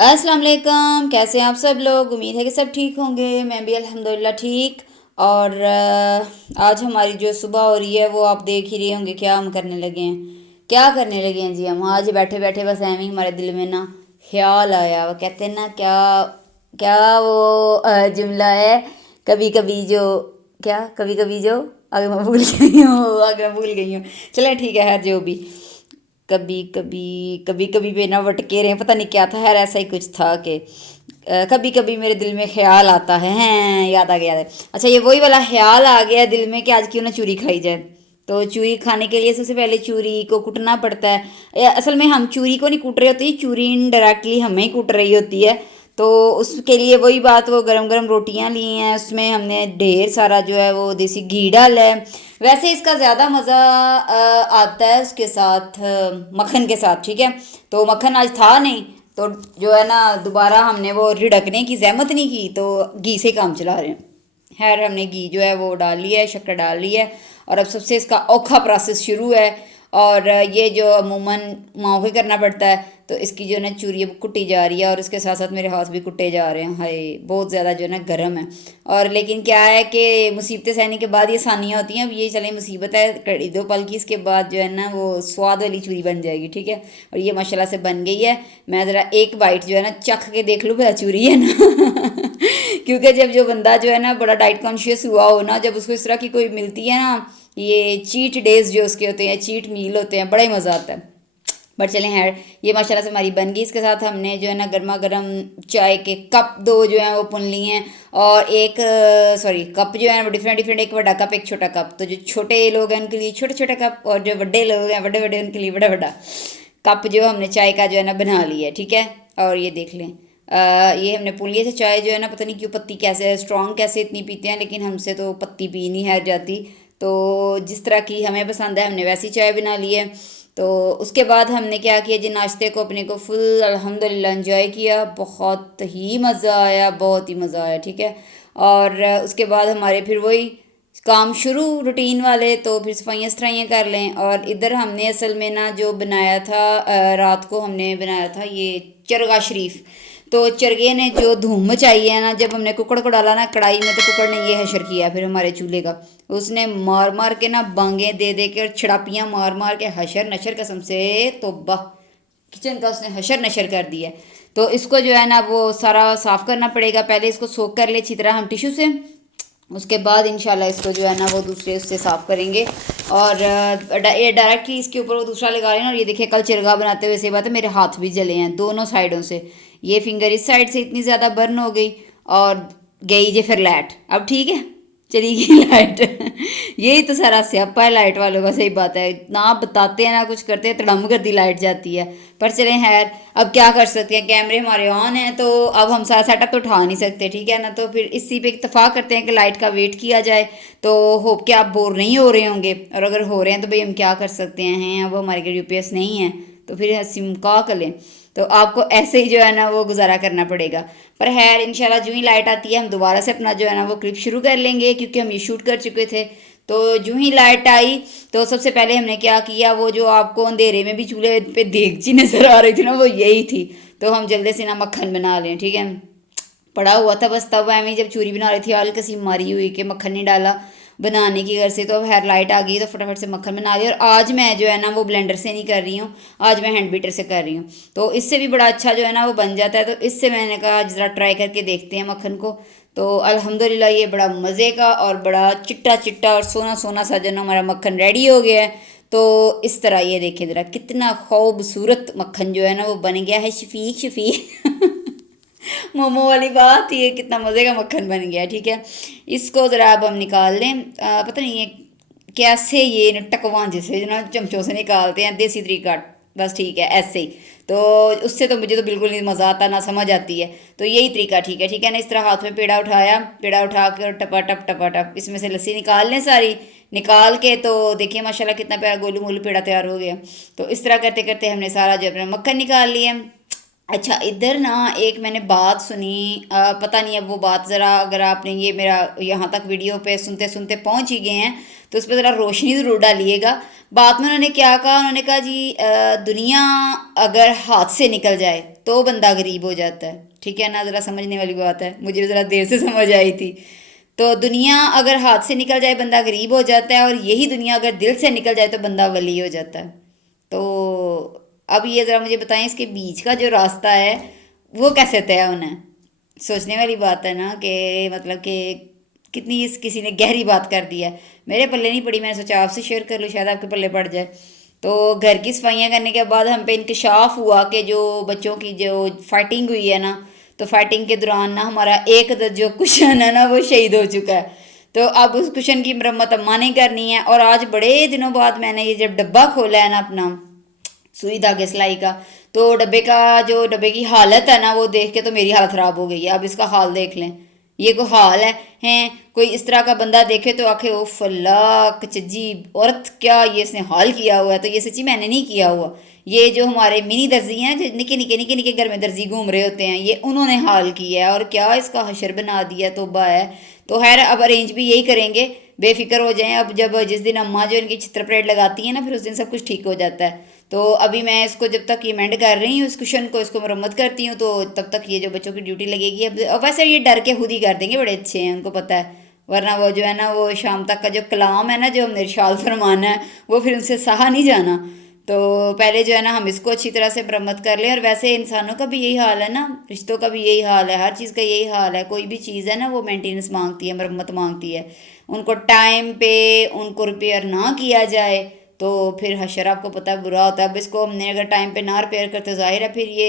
अस्सलाम वालेकुम। कैसे हैं आप सब लोग? उम्मीद है कि सब ठीक होंगे। मैं भी अल्हम्दुलिल्लाह ठीक। और आज हमारी जो सुबह हो रही है वो आप देख ही रहे होंगे क्या हम करने लगे हैं। क्या करने लगे हैं जी? हम आज बैठे बैठे बस ऐਵੇਂ ही हमारे दिल में ना ख्याल आया। वो कहते हैं ना क्या क्या वो जुमला है, कभी कभी जो, क्या कभी कभी जो, आगे मैं भूल गई हूँ, आगे मैं भूल गई हूँ। चलो ठीक है, जो भी, कभी कभी, कभी कभी पे ना वटके रहे, पता नहीं क्या था यार, ऐसा ही कुछ था कि कभी कभी मेरे दिल में ख्याल आता है। हैं, याद आ गया है। अच्छा, ये वही वाला ख्याल आ गया दिल में कि आज क्यों ना चूरी खाई जाए। तो चूरी खाने के लिए सबसे पहले चूरी को कुटना पड़ता है। असल में हम चूरी को नहीं कूट रहे होते, चूरी इनडायरेक्टली हमें ही कूट रही होती है। तो उसके लिए वही बात, वो गरम गरम रोटियां ली हैं, उसमें हमने ढेर सारा जो है वो देसी घी डाला है। वैसे इसका ज़्यादा मज़ा आता है उसके साथ, मक्खन के साथ, ठीक है। तो मक्खन आज था नहीं, तो जो है ना दोबारा हमने वो रिड़कने की जहमत नहीं की, तो घी से काम चला रहे हैं। खैर, हमने घी जो है वो डाल लिया है, शक्कर डाल ली है। और अब सबसे इसका औखा प्रोसेस शुरू है। और ये जो अमूमन माओ के करना पड़ता है, तो इसकी जो है ना चूरी अब कुटी जा रही है, और उसके साथ साथ मेरे हाथ भी कुटे जा रहे हैं। हाय, बहुत ज़्यादा जो है ना गर्म है। और लेकिन क्या है कि मुसीबतें सहने के बाद ये आसानियाँ होती हैं। अब ये चले मुसीबत है, कड़ी दो पल की, इसके बाद जो है ना वो स्वाद वाली चूरी बन जाएगी, ठीक है। और ये माशाल्लाह से बन गई है। मैं ज़रा एक बाइट जो है ना चख के देख लूँ भला चूरी है ना क्योंकि जब जो बंदा जो है ना बड़ा डाइट कॉन्शियस हुआ हो ना, जब उसको इस तरह की कोई मिलती है ना, ये चीट डेज जो उसके होते हैं, चीट मील होते हैं, बड़ा ही मज़ा आता है। बट चलें, है ये माशाल्लाह से हमारी बन गई। इसके साथ हमने जो है ना गर्मा गर्म चाय के कप दो जो हैं वो पुन लिए हैं। और एक, सॉरी, कप जो है वो डिफरेंट डिफरेंट, एक बड़ा कप एक छोटा कप। तो जो छोटे लोग हैं उनके लिए छोटे छोटे कप, और जो बड़े लोग हैं बड़े बड़े उनके लिए बड़ा बड़ा कप जो हमने चाय का जो है ना बना लिया है, ठीक है। और ये देख लें, ये हमने पुन लिए थे। चाय जो है ना पता नहीं क्यों पत्ती कैसे स्ट्रॉन्ग कैसे इतनी पीते हैं, लेकिन हमसे तो पत्ती पी नहीं है जाती। तो जिस तरह की हमें पसंद है हमने वैसी चाय बना ली है। तो उसके बाद हमने क्या किया जी, नाश्ते को अपने को फुल अल्हम्दुलिल्लाह एंजॉय किया। बहुत ही मज़ा आया, बहुत ही मज़ा आया, ठीक है। और उसके बाद हमारे फिर वही काम शुरू रूटीन वाले, तो फिर सफाइयाँ सफाइयाँ कर लें। और इधर हमने असल में ना जो बनाया था, रात को हमने बनाया था ये चरगा शरीफ। तो चरगे ने जो धूम मचाई है ना, जब हमने कुकड़ को डाला ना कढ़ाई में, तो कुकड़ ने ये हशर किया फिर हमारे चूल्हे का। उसने मार मार के ना बांगे दे दे के और छड़ापियाँ मार मार के हशर नशर कसम से, तौबा, किचन का उसने हशर नशर कर दिया है। तो इसको जो है ना वो सारा साफ़ करना पड़ेगा। पहले इसको सोख कर ले अच्छी तरह हम टिशू से, उसके बाद इंशाल्लाह इसको जो है ना वो दूसरे उससे साफ़ करेंगे। और ये डायरेक्टली इसके ऊपर वो दूसरा लगा रहे हैं। और ये देखिए, कल चिरगा बनाते हुए सही बात है मेरे हाथ भी जले हैं दोनों साइडों से। ये फिंगर इस साइड से इतनी ज़्यादा बर्न हो गई, और गई जे फिर लाइट। अब ठीक है, चली गई लाइट यही तो सारा स्यापा है लाइट वालों का, सही बात है, ना बताते हैं ना कुछ करते हैं, तड़म कर दी लाइट जाती है। पर चलें, खैर अब क्या कर सकते हैं, कैमरे हमारे ऑन हैं, तो अब हम सारा सेटअप तो उठा नहीं सकते, ठीक है ना। तो फिर इसी पे इत्तेफाक करते हैं कि लाइट का वेट किया जाए। तो होप कि आप बोर नहीं हो रहे होंगे, और अगर हो रहे हैं तो भाई हम क्या कर सकते हैं, अब हमारे घर यूपीएस नहीं है, तो फिर हंसी मुका कर लें। तो आपको ऐसे ही जो है ना वो गुजारा करना पड़ेगा। पर खैर इंशाल्लाह जो ही लाइट आती है हम दोबारा से अपना जो है ना वो क्लिप शुरू कर लेंगे, क्योंकि हम ये शूट कर चुके थे। तो जो ही लाइट आई, तो सबसे पहले हमने क्या किया, वो जो आपको अंधेरे में भी चूल्हे पे देगची नज़र आ रही थी ना, वो यही थी। तो हम जल्दी से ना मक्खन बना लें, ठीक है। पड़ा हुआ था बस, तब हमें जब चूरी बना रही थी हल्की मारी हुई कि मक्खन नहीं डाला बनाने की घर से। तो अब हेयर लाइट आ गई तो फटाफट से मक्खन बना लिया। और आज मैं जो है ना वो ब्लेंडर से नहीं कर रही हूँ, आज मैं हैंड बीटर से कर रही हूँ। तो इससे भी बड़ा अच्छा जो है ना वो बन जाता है। तो इससे मैंने कहा ज़रा ट्राई करके देखते हैं मक्खन को। तो अल्हम्दुलिल्लाह ये बड़ा मज़े का और बड़ा चिट्टा चिट्टा और सोना सोना सा जो ना हमारा मक्खन रेडी हो गया है। तो इस तरह ये देखें ज़रा, कितना खूबसूरत मक्खन जो है ना वो बन गया है, शफीक शफीक मोमो वाली बात, ये कितना मज़े का मक्खन बन गया, ठीक है। इसको ज़रा अब हम निकाल लें। पता नहीं ये कैसे ये टकवा जैसे ना चमचों से निकालते हैं, देसी तरीका, बस ठीक है ऐसे ही। तो उससे तो मुझे तो बिल्कुल नहीं मज़ा आता, ना समझ आती है। तो यही तरीका ठीक है, ठीक है ना। इस तरह हाथ में पेड़ा उठाया, पेड़ा उठा के टपा टप इसमें से लस्सी निकाल लें सारी। निकाल के तो देखिए माशाल्लाह कितना प्यारा गोलू मोलू पेड़ा तैयार हो गया। तो इस तरह करते करते हमने सारा जो अपना मक्खन निकाल लिया। अच्छा, इधर ना एक मैंने बात सुनी, पता नहीं अब वो बात ज़रा, अगर आपने ये मेरा यहाँ तक वीडियो पे सुनते सुनते पहुँच ही गए हैं तो उस पर ज़रा रोशनी ज़रूर डालिएगा। बात में उन्होंने क्या कहा, उन्होंने कहा जी दुनिया अगर हाथ से निकल जाए तो बंदा गरीब हो जाता है। ठीक है ना, ज़रा समझने वाली बात है, मुझे भी ज़रा देर से समझ आई थी। तो दुनिया अगर हाथ से निकल जाए बंदा गरीब हो जाता है, और यही दुनिया अगर दिल से निकल जाए तो बंदा वली हो जाता है। तो अब ये ज़रा मुझे बताएं, इसके बीच का जो रास्ता है वो कैसे तय होना है। सोचने वाली बात है ना, कि मतलब कि कितनी इस किसी ने गहरी बात कर दी है। मेरे पल्ले नहीं पड़ी, मैंने सोचा आपसे शेयर कर लूँ, शायद आपके पल्ले पड़ जाए। तो घर की सफाइयाँ करने के बाद हम पे इंकशाफ हुआ कि जो बच्चों की जो फाइटिंग हुई है ना, तो फाइटिंग के दौरान ना हमारा एक जो कुशन है ना वो शहीद हो चुका है। तो अब उस कुशन की मरम्मत अम्मा ने करनी है। और आज बड़े दिनों बाद मैंने ये जब डब्बा खोला है ना अपना सुई धागे सिलाई का, तो डब्बे का जो डब्बे की हालत है ना वो देख के तो मेरी हालत ख़राब हो गई है। अब इसका हाल देख लें, ये कोई हाल है हैं? कोई इस तरह का बंदा देखे तो आखे ओ फल्ला कचजी औरत, क्या ये इसने हाल किया हुआ है। तो ये सच्ची मैंने नहीं किया हुआ, ये जो हमारे मिनी दर्जी हैं जो निके निके निके निके घर में दर्जी घूम रहे होते हैं, ये उन्होंने हाल किया है। और क्या इसका हशर बना दिया, तौबा है। तो खैर अब अरेंज भी यही करेंगे, बेफिक्र हो जाएं। अब जब जिस दिन अम्मा जो इनकी चित्र परेड लगाती है ना, फिर उस दिन सब कुछ ठीक हो जाता है। तो अभी मैं इसको जब तक ये मेंड कर रही हूँ इस कुशन को, इसको मरम्मत करती हूँ, तो तब तक ये जो बच्चों की ड्यूटी लगेगी। अब वैसे ये डर के खुद ही कर देंगे, बड़े अच्छे हैं, उनको पता है। वरना वो जो है ना, वो शाम तक का जो कलाम है ना, जो हमने इरशाद फरमाना है, वो फिर उनसे सहा नहीं जाना। तो पहले जो है ना हम इसको अच्छी तरह से मरम्मत कर लें। और वैसे इंसानों का भी यही हाल है ना, रिश्तों का भी यही हाल है, हर चीज़ का यही हाल है। कोई भी चीज़ है ना वो मेंटेनेंस मांगती है, मरम्मत मांगती है। उनको टाइम पे उनको रिपेयर ना किया जाए तो फिर हशर आपको पता है बुरा होता है। अब इसको हमने अगर टाइम पे ना रिपेयर करते, ज़ाहिर है फिर ये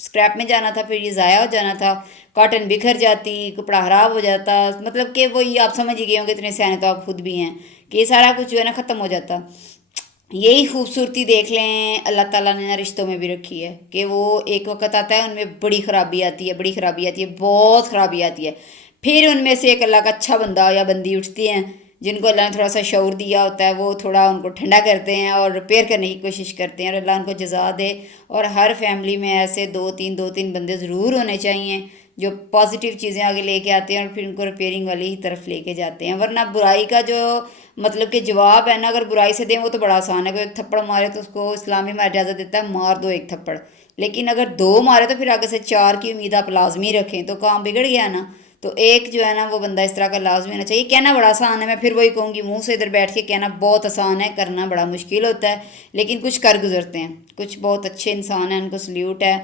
स्क्रैप में जाना था, फिर ये ज़ाया हो जाना था, कॉटन बिखर जाती, कपड़ा ख़राब हो जाता। मतलब कि वही आप समझ ही गए होंगे, इतने सियाने तो आप खुद भी हैं, कि ये सारा कुछ जो है ना ख़त्म हो जाता। यही खूबसूरती देख लें अल्लाह ताला ने ना रिश्तों में भी रखी है, कि वो एक वक्त आता है उनमें बड़ी ख़राबी आती है, बड़ी ख़राबी आती है, बहुत ख़राबी आती है। फिर उनमें से एक अल्लाह का अच्छा बंदा या बंदी उठती हैं, जिनको अल्लाह ने थोड़ा सा शऊर दिया होता है, वो थोड़ा उनको ठंडा करते हैं और रिपेयर करने की कोशिश करते हैं, और अल्लाह उनको जज़ा दे। और हर फैमिली में ऐसे दो तीन बंदे ज़रूर होने चाहिए जो पॉजिटिव चीज़ें आगे लेके आते हैं और फिर उनको रिपेयरिंग वाली ही तरफ लेके जाते हैं। वरना बुराई का जो मतलब कि जवाब है ना, अगर बुराई से दें वो तो बड़ा आसान है। कोई एक थप्पड़ मारे तो उसको इस्लामी में इजाज़त देता है मार दो एक थप्पड़, लेकिन अगर दो मारे तो फिर आगे से चार की उम्मीद आप लाजमी रखें, तो काम बिगड़ गया ना। तो एक जो है ना वो बंदा इस तरह का लाजमी होना चाहिए। कहना बड़ा आसान है, मैं फिर वही कहूँगी, मुंह से इधर बैठ के कहना बहुत आसान है, करना बड़ा मुश्किल होता है। लेकिन कुछ कर गुजरते हैं, कुछ बहुत अच्छे इंसान हैं, उनको सल्यूट है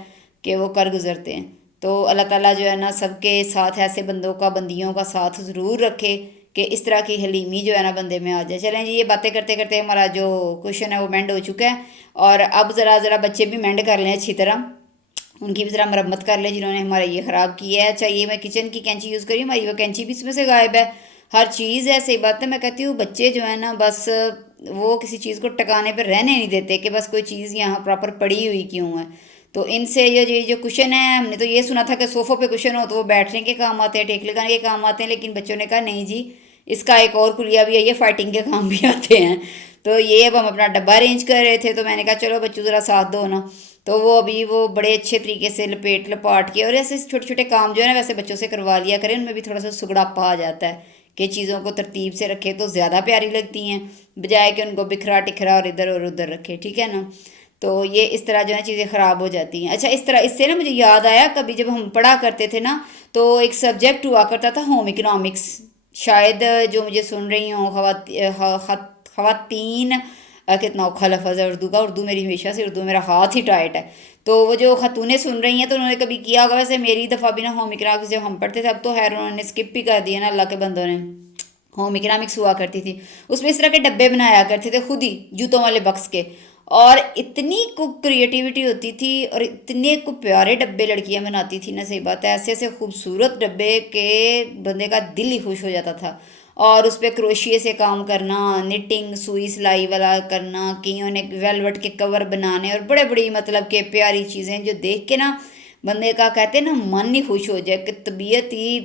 कि वो कर गुजरते हैं। तो अल्लाह ताला जो है ना सबके साथ ऐसे बंदों का, बंदियों का साथ ज़रूर रखे कि इस तरह की हलीमी जो है ना बंदे में आ जाए। चलें जी, ये बातें करते करते हमारा जो क्वेश्चन है वो मेंड हो चुका है। और अब ज़रा ज़रा बच्चे भी मेंड कर लें अच्छी तरह, उनकी भी ज़रा मरम्मत कर लें जिन्होंने हमारा ये ख़राब किया है। अच्छा, ये मैं किचन की कैंची यूज़ करी, हमारी वो कैंची भी इसमें से गायब है, हर चीज़ है। सही बात है, मैं कहती हूँ बच्चे जो है ना बस वो किसी चीज़ को टकाने पर रहने नहीं देते कि बस कोई चीज़ यहाँ प्रॉपर पड़ी हुई क्यों है। तो इनसे ये जो कुशन है, हमने तो ये सुना था कि सोफ़ों पे कुशन हो तो वो बैठने के काम आते हैं, टेक लगाने के काम आते हैं, लेकिन बच्चों ने कहा नहीं जी, इसका एक और कुलिया भी है, ये फाइटिंग के काम भी आते हैं। तो ये अब हम अपना डब्बा अरेंज कर रहे थे, तो मैंने कहा चलो बच्चों ज़रा साथ दो ना। तो वो अभी वो बड़े अच्छे तरीके से लपेट लपाट के, और ऐसे छोटे छोटे काम जो है ना वैसे बच्चों से करवा लिया करें, उनमें भी थोड़ा सा सुगड़ापा आ जाता है कि चीज़ों को तरतीब से रखे तो ज़्यादा प्यारी लगती हैं, बजाय कि उनको बिखरा टिखरा और उधर रखे। ठीक है ना, तो ये इस तरह जो है चीज़ें ख़राब हो जाती हैं। अच्छा, इस तरह इससे ना मुझे याद आया, कभी जब हम पढ़ा करते थे ना तो एक सब्जेक्ट हुआ करता था होम इकोनॉमिक्स। शायद जो मुझे सुन रही हों ख़वातीन, कितना औखा लफ्ज़ है उर्दू का, उर्दू मेरी हमेशा से, उर्दू मेरा हाथ ही टाइट है। तो वो जो खतूनें सुन रही हैं तो उन्होंने कभी किया होगा। वैसे मेरी दफ़ा भी ना होम इकोनॉमिक्स जब हम पढ़ते थे, अब तो खैर उन्होंने स्किप भी कर दिया ना अल्लाह के बंदों ने। होम इकोनॉमिक्स हुआ करती थी, उसमें इस तरह के डब्बे बनाया करते थे खुद ही, जूतों वाले बक्स के। और इतनी को क्रिएटिविटी होती थी और इतने को प्यारे डब्बे लड़कियां बनाती थी ना, सही बात है, ऐसे ऐसे खूबसूरत डब्बे के बंदे का दिल ही खुश हो जाता था। और उस पर क्रोशिए से काम करना, निटिंग सुई सिलाई वाला करना, कईयों ने वेलवेट के कवर बनाने, और बड़े बड़ी मतलब के प्यारी चीज़ें जो देख के ना बंदे का कहते हैं ना मन ही खुश हो जाए, कि तबीयत ही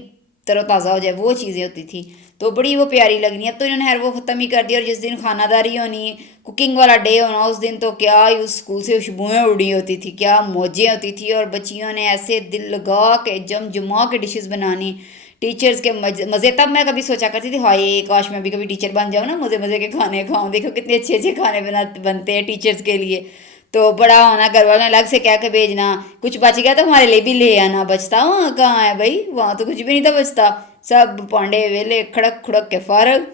तरो ताज़ा हो जाए, वो चीज़ें होती थी। तो बड़ी वो प्यारी लगनी। अब तो इन्होंने खैर वो ख़त्म ही कर दिया। और जिस दिन खानादारी होनी, कुकिंग वाला डे होना, उस दिन तो क्या ही उस स्कूल से खुशबुएँ उड़ी होती थी, क्या मौजें होती थी। और बच्चियों ने ऐसे दिल लगा के जम जमा के डिशेस बनानी, टीचर्स के मज़े। तब मैं कभी सोचा करती थी, हाय काश मैं भी कभी टीचर बन जाऊँ ना, मज़े मज़े के खाने खाऊँ, देखो कितने अच्छे अच्छे खाने बनते हैं टीचर्स के लिए। तो बड़ा होना, घर वालों ने अलग से कह के भेजना, कुछ बच गया तो हमारे लिए भी ले आना। बचता वहाँ कहाँ है भाई, वहाँ तो कुछ भी नहीं था बचता, सब पांडे वेले खड़क खुड़क के फारग।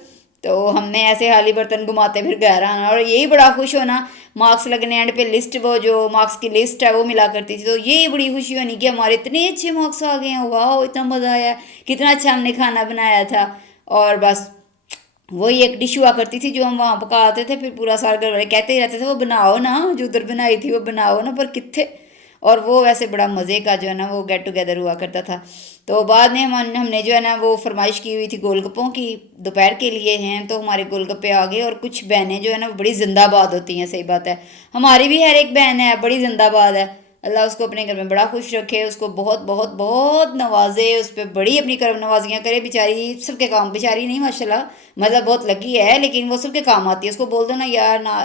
तो हमने ऐसे हाली बर्तन घुमाते फिर घर आना, और यही बड़ा खुश होना। मार्क्स लगने एंड पे लिस्ट, वो जो मार्क्स की लिस्ट है वो मिला करती थी, तो यही बड़ी खुशी होनी कि हमारे इतने अच्छे मार्क्स आ गए हैं, वाह इतना मज़ा आया, कितना अच्छा हमने खाना बनाया था। और बस वही एक डिश हुआ करती थी जो हम वहाँ पकाते थे, फिर पूरा साल घर वाले कहते ही रहते थे वो बनाओ ना, जो उधर बनाई थी वो बनाओ ना, पर कितने। और वो वैसे बड़ा मज़े का जो है ना वो गेट टुगेदर हुआ करता था। तो बाद में हमने जो है ना वो फरमाइश की हुई थी गोलगप्पों की, दोपहर के लिए हैं, तो हमारे गोलगप्पे आ गए। और कुछ बहनें जो है ना वो बड़ी जिंदाबाद होती हैं, सही बात है, हमारी भी हर एक बहन है बड़ी जिंदाबाद है। अल्लाह उसको अपने घर में बड़ा खुश रखे, उसको बहुत बहुत बहुत नवाजे, उस पर बड़ी अपनी करम नवाजियाँ करे। बेचारी सबके काम, बेचारी नहीं माशाल्लाह, मतलब बहुत लगी है, लेकिन वो सबके काम आती है। उसको बोल दो ना यार ना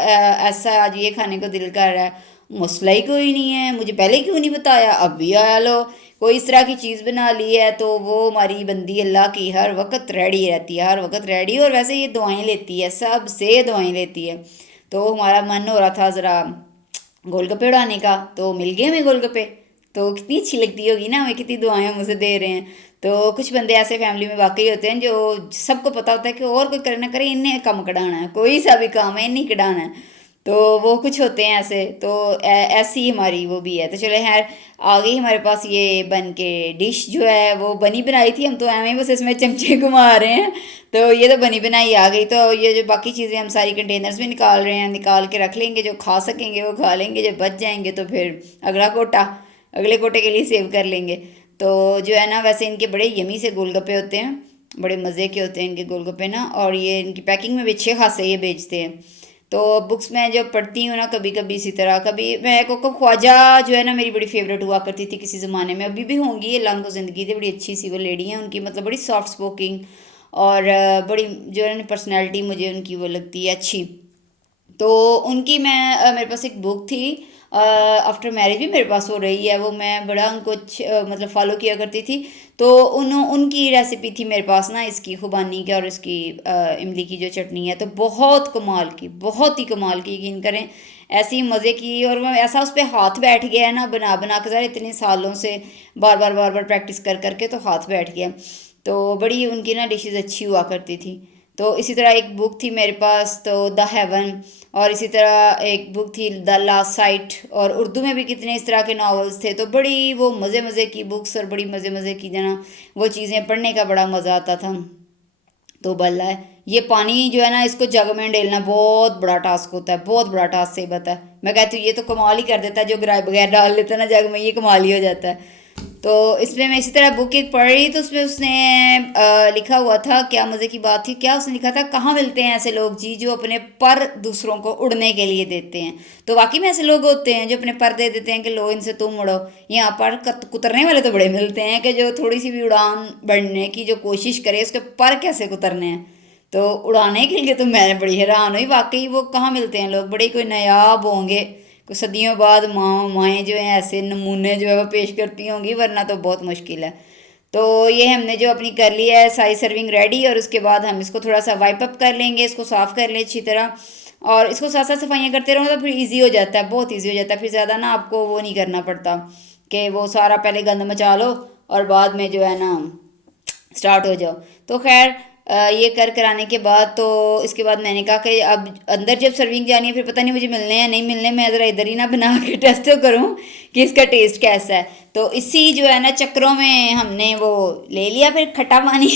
ऐसा आज ये खाने को दिल कर रहा है, मसला ही कोई नहीं है, मुझे पहले क्यों नहीं बताया, अब भी आया लो। कोई इस तरह की चीज़ बना ली है तो वो हमारी बंदी अल्लाह की हर वक्त रेडी रहती है, हर वक्त रेडी। और वैसे ये दुआएं लेती है, सब से दुआएं लेती है। तो हमारा मन हो रहा था ज़रा गोलगप्पे उड़ाने का, तो मिल गए हमें गोलगप्पे। तो कितनी अच्छी लगती होगी ना, हमें कितनी दुआएं मुझे दे रहे हैं। तो कुछ बंदे ऐसे फैमिली में वाकई होते हैं जो सबको पता होता है कि और कोई करे ना करे, इन्हें कम कढ़ाना है, कोई सा भी काम है इन्हीं कढ़ाना है। तो वो कुछ होते हैं ऐसे। तो ऐसी हमारी वो भी है। तो चलो खैर, आ गई हमारे पास ये बन के डिश जो है वो बनी बनाई थी, हम तो एवं ही बस इसमें चमचे घुमा रहे हैं। तो ये तो बनी बनाई आ गई। तो ये जो बाकी चीज़ें हम सारी कंटेनर्स में निकाल रहे हैं, निकाल के रख लेंगे, जो खा सकेंगे वो खा लेंगे, जो बच जाएंगे तो फिर अगला कोटा, अगले कोटे के लिए सेव कर लेंगे। तो जो है ना वैसे इनके बड़े यमी से गोलगप्पे होते हैं, बड़े मज़े के होते हैं इनके गोलगप्पे ना। और ये इनकी पैकिंग में भी अच्छे खासे ये बेचते हैं। तो बुक्स में जो पढ़ती हूँ ना कभी कभी इसी तरह, कभी मैं कोको ख्वाजा जो है ना मेरी बड़ी फेवरेट हुआ करती थी किसी ज़माने में, अभी भी होंगी, अल्लाह उनको ज़िंदगी दे, बड़ी अच्छी सी वो लेडी हैं, उनकी मतलब बड़ी सॉफ्ट स्पोकिंग। और बड़ी जो है ना पर्सनैलिटी मुझे उनकी वो लगती है अच्छी। तो उनकी मैं मेरे पास एक बुक थी, आफ्टर मैरिज भी मेरे पास हो रही है वो, मैं बड़ा उनको मतलब फॉलो किया करती थी। तो उनकी रेसिपी थी मेरे पास ना इसकी खुबानी की और इसकी इमली की जो चटनी है, तो बहुत कमाल की, बहुत ही कमाल की, यकीन करें ऐसी मज़े की। और वो ऐसा उस पर हाथ बैठ गया है ना, बना बना के ज़रा इतने सालों से बार बार प्रैक्टिस कर करके तो हाथ बैठ गया। तो बड़ी उनकी ना डिशेज़ अच्छी हुआ करती थी। तो इसी तरह एक बुक थी मेरे पास, तो द हेवन। और इसी तरह एक बुक थी द लास्ट साइट। और उर्दू में भी कितने इस तरह के नावल्स थे। तो बड़ी वो मज़े मज़े की बुक्स और बड़ी मज़े मज़े की जना वो चीज़ें पढ़ने का बड़ा मज़ा आता था। तो बल्ला है ये पानी जो है ना इसको जग में डेलना बहुत बड़ा टास्क होता है, बहुत बड़ा टास्क सही बता है। मैं कहती हूँ ये तो कमाल ही कर देता है, जो ग्राई बगैर डाल लेता है ना जग में, ये कमाल ही हो जाता है। तो इसमें मैं इसी तरह बुक एक पढ़ रही, तो उसमें उसने लिखा हुआ था, क्या मज़े की बात थी, क्या उसने लिखा था, कहाँ मिलते हैं ऐसे लोग जी जो अपने पर दूसरों को उड़ने के लिए देते हैं। तो वाकई में ऐसे लोग होते हैं जो अपने पर दे देते हैं कि लो इनसे तुम उड़ो। यहाँ पर कुतरने वाले तो बड़े मिलते हैं कि जो थोड़ी सी भी उड़ान बढ़ने की जो कोशिश करे उसके पर कैसे कुतरने हैं। तो उड़ाने के लिए तो मैं बड़ी हैरान हुई, वाकई वो कहाँ मिलते हैं लोग, बड़े कोई नायाब होंगे, कुछ सदियों बाद माएँ जो हैं ऐसे नमूने जो है वो पेश करती होंगी, वरना तो बहुत मुश्किल है। तो ये हमने जो अपनी कर लिया है सारी सर्विंग रेडी, और उसके बाद हम इसको थोड़ा सा वाइप अप कर लेंगे, इसको साफ़ कर लें अच्छी तरह। और इसको साथ साथ सफाइयाँ करते रहो तो फिर इजी हो जाता है, बहुत इजी हो जाता है, फिर ज़्यादा ना आपको वो नहीं करना पड़ता कि वो सारा पहले गंद मचा लो और बाद में जो है ना स्टार्ट हो जाओ। तो खैर ये कराने के बाद तो इसके बाद मैंने कहा कि अब अंदर जब सर्विंग जानी है फिर पता नहीं मुझे मिलने या नहीं मिलने, मैं ज़रा इधर ही ना बना के टेस्ट तो करूँ कि इसका टेस्ट कैसा है। तो इसी जो है ना चक्रों में हमने वो ले लिया फिर खट्टा पानी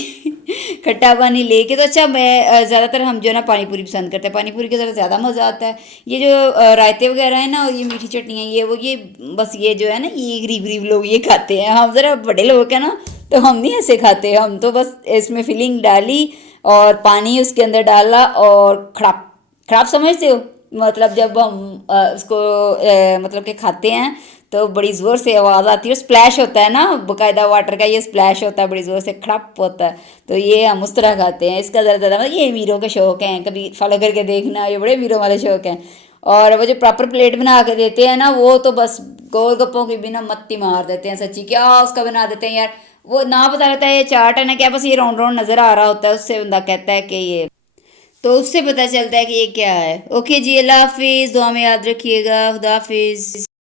खट्टा पानी लेके। तो अच्छा मैं ज़्यादातर हम जो है ना पानी पूरी पसंद करते हैं, पानी पूरी का ज़रा ज़्यादा मज़ा आता है। ये जो रायते वगैरह है ना और ये मीठी चटनियाँ ये वो ये बस ये जो है ना ये गरीब गरीब लोग ये खाते हैं, हम ज़रा बड़े लोग हैं ना तो हम नहीं ऐसे खाते, हम तो बस इसमें फिलिंग डाली और पानी उसके अंदर डाला और खराब खराब समझते हो, मतलब जब हम उसको मतलब कि खाते हैं तो बड़ी ज़ोर से आवाज़ आती है, स्प्लैश होता है ना बाकायदा वाटर का, ये स्प्लैश होता है बड़ी ज़ोर से, खड़प होता है। तो ये हम उस तरह खाते हैं, इसका ज़्यादा मतलब ये अमीरों के शौक हैं, कभी फॉलो करके देखना, ये बड़े अमीरों वाले शौक हैं। और वो जो प्रॉपर प्लेट बना के देते हैं ना, वो तो बस गोलगप्पों की बिना मत्ती मार देते हैं, सच्ची क्या उसका बना देते हैं यार। वो ना पता रहता है ये चाट है ना क्या, बस ये राउंड राउंड नज़र आ रहा होता है, उससे बंदा कहता है कि ये, तो उससे पता चलता है कि ये क्या है। ओके जी, अल्लाह हाफिज़, दुआ में याद रखिएगा, खुदा हाफिज़।